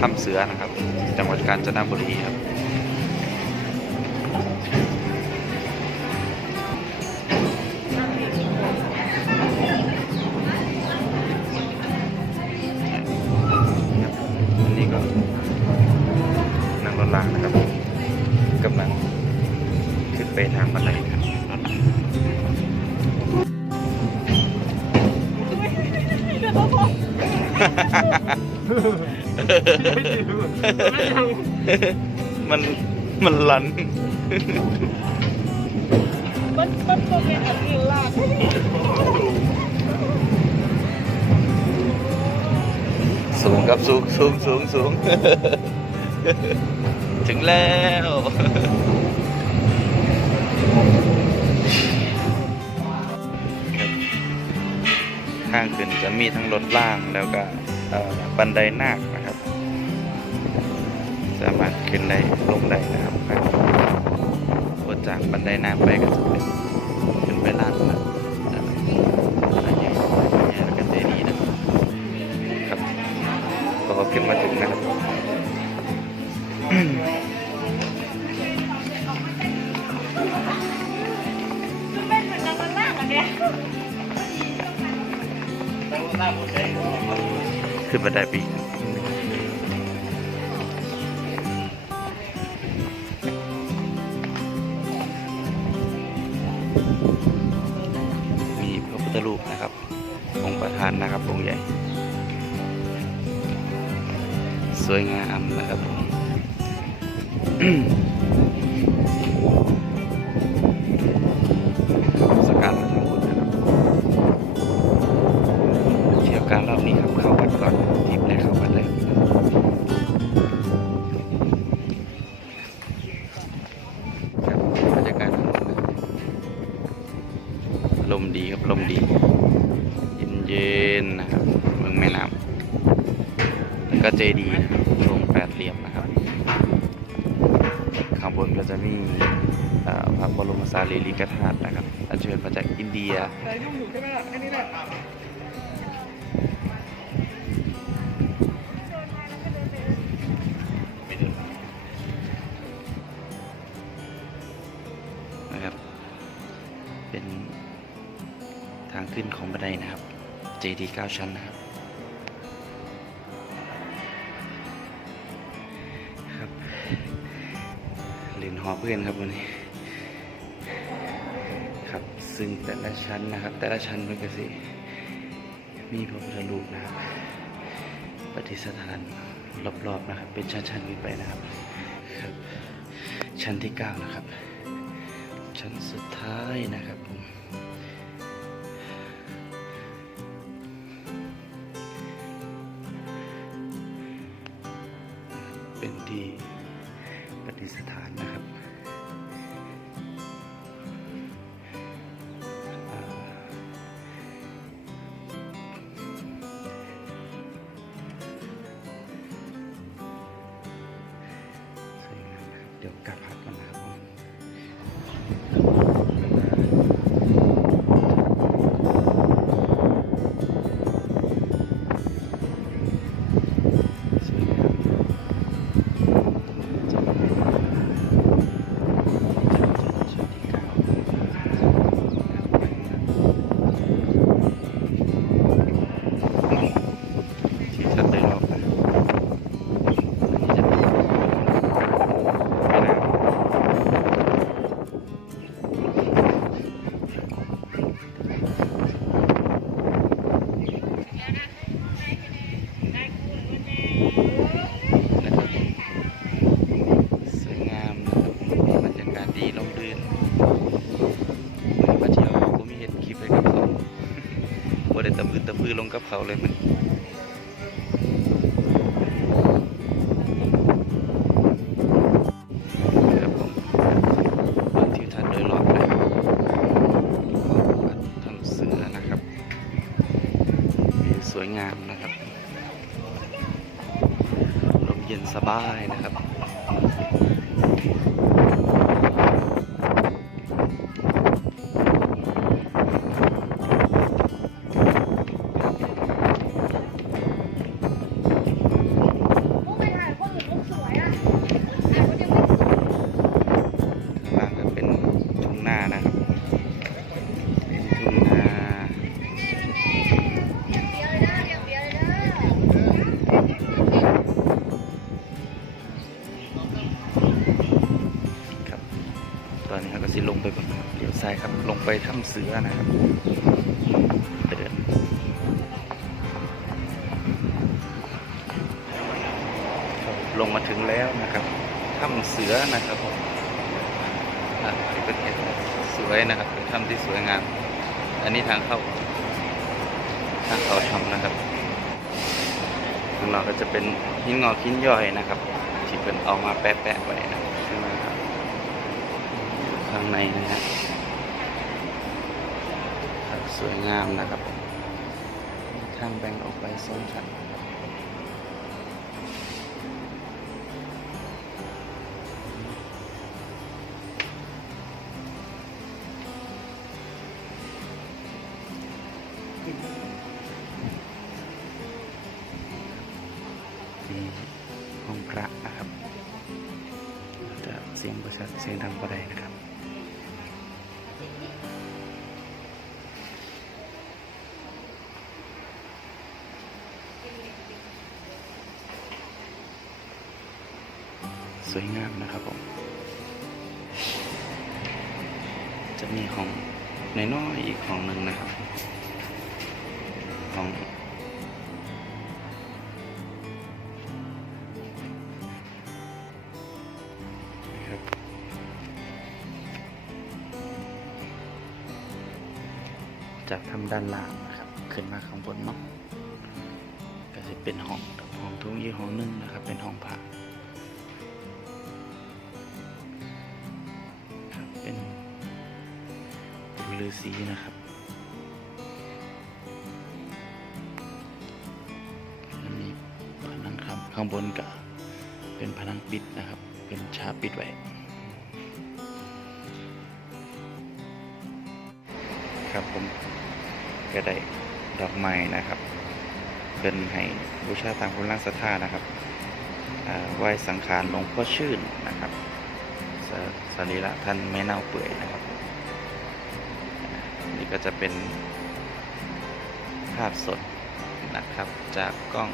ถ้ำเสือนะครับ จังหวัดกาญจนบุรีครับนี่ก็นั่งรถรางนะครับกำลังขึ้นไปทางบันไดครับ มันมันลัน มันมันตัวเป็นอันอื่นลากสูงครับสูงสูงสูงสูง ถึงแล้ว ข้างขึ้นจะมีทั้งรถล่างแล้วก็บันไดนาคนะครับ สามารถขึ้นได้ลงได้นะครับจากบันไดนาคไปก็จะเป็นขึ้นไปลาดนะครับ ขึ้นบันไดปีมีพระพุทธรูปนะครับ องค์ประธานนะครับองค์ใหญ่ สวยงามนะครับผม ก็เจดีนะครับทรงแปดเหลี่ยมนะครับ ข้างบนก็จะมีพระบรมสารีริกธาตุนะครับ อัญเชิญมาจากอินเดียนะครับ เป็นทางขึ้นของบันไดนะครับ JD 9ชั้นนะครับ นหอเพื่อนครับวันนี้ครับซึ่งแต่ละชั้นนะครับ แต่ละชั้นมันก็สิมีพระพุทธรูปนะครับปฏิสถานรอบๆนะครับ เป็นชั้นๆขึ้นไปนะครับครับ ชั้นที่ 9 นะครับ ชั้นสุดท้ายนะครับผม บ่ได้ตะพื้นตะพื้นลงกับเขาเลยมันครับผมทิวทัศน์โดยรอบเลยวัดถ้ำเสือนะครับสวยงามนะครับ ลมเย็นสบายนะครับ ไปก่อนเลี้ยวซ้ายครับลงไปถ้ำเสือนะครับไปเดินลงมาถึงแล้วนะครับถ้ำเสือนะครับผมอะที่เป็นเห็นสวยนะครับเป็นถ้ำที่สวยงาม อันนี้ทางเข้า ทางเขาทำนะครับข้างนอกก็จะเป็นหินงอกหินย่อยนะครับที่เป็นเอามาแปะๆไว้นะครับข้างหน้าครับ ข้างในนะฮะครับสวยงามนะครับทางแบ่งออกไปสองชั้นมีห้องพระนะครับจะเสียงประชัดเสียงดังประใดนะครับ จะมีห้องน้อยๆอีกห้องหนึ่งนะครับห้องครับจากทำด้านล่างนะครับ ขึ้นมาข้างบนเนาะก็จะเป็นห้องห้องทุกยี่ห้องหนึงนะครับ เป็นห้องพัก ฤาษีนะครับมีผนังครับข้างบนกับเป็นผนังปิดนะครับ เป็นชาปิดไว้ครับผมก็ได้ดอกไม้นะครับเป็นให้บูชาตามคุณร่างศรัทธานะครับไหว้สังขารหลวงพ่อชื่นนะครับสรีระท่านไม่เน่าเปื่อยนะครับ ก็จะเป็นภาพสดนะครับ จากกล้อง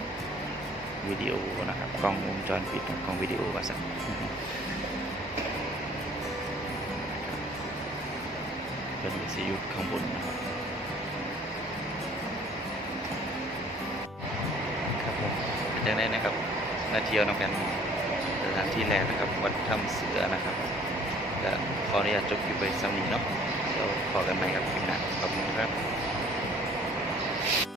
วิดีโอนะครับ กล้องวงจรปิดกล้องวิดีโอว่าสักเป็นวิทยุข้างบนนะครับครับผมจากนั้นนะครับนาเที่ยวนำกันสถานที่แรกนะครับวัดถ้ำเสือนะครับก็ขออนุญาตจบอยู่ไปสำนีเนาะ เดี๋ยวพอกันใหม่ครับคลิปหน้าขอบคุณครับ